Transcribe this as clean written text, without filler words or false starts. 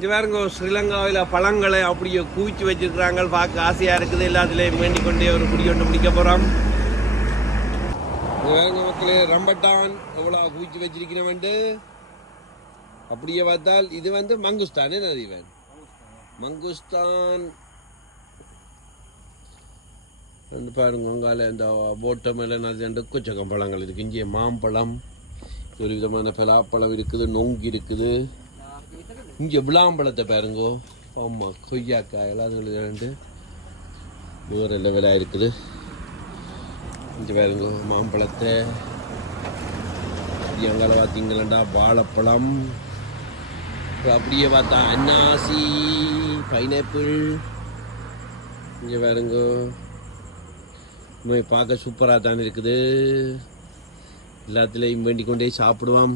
இங்கே பாருங்க ஸ்ரீலங்காவில் பழங்களை அப்படியே குவிச்சு வச்சிருக்கிறாங்க. பார்க்க ஆசையாக இருக்குது. எல்லாத்துலேயும் வேண்டிக் கொண்டே ஒரு குடி ஒன்று முடிக்க போகிறோம். இங்கே பாருங்க மக்களே, ரம்பட்டான் எவ்வளோ குவிச்சு வச்சிருக்கிறவன்ட்டு. அப்படியே பார்த்தால் இது வந்து மங்குஸ்தான். என்ன இவன் மங்குஸ்தான் வந்து பாருங்க. அங்கால இந்த போட்டை மேலே ரெண்டு கொச்சக்கம் பழங்கள் இருக்குது. இங்கே மாம்பழம், ஒரு விதமான பலாப்பழம் இருக்குது, நொங்கு இருக்குது. இங்கே விளாம்பழத்தை பாருங்கோ. ஆமாம், கொய்யாக்காய் எல்லாம் ரெண்டு வேறு லெவலாக இருக்குது. இங்கே பாருங்க மாம்பழத்தை. அங்கால பார்த்தீங்களா வாழைப்பழம். அப்படியே பார்த்தா அன்னாசி, பைனாப்பிள். இங்கே பாருங்க பார்க்க சூப்பராக தான் இருக்குது. எல்லாத்துலேயும் வேண்டிக் கொண்டே சாப்பிடுவோம்.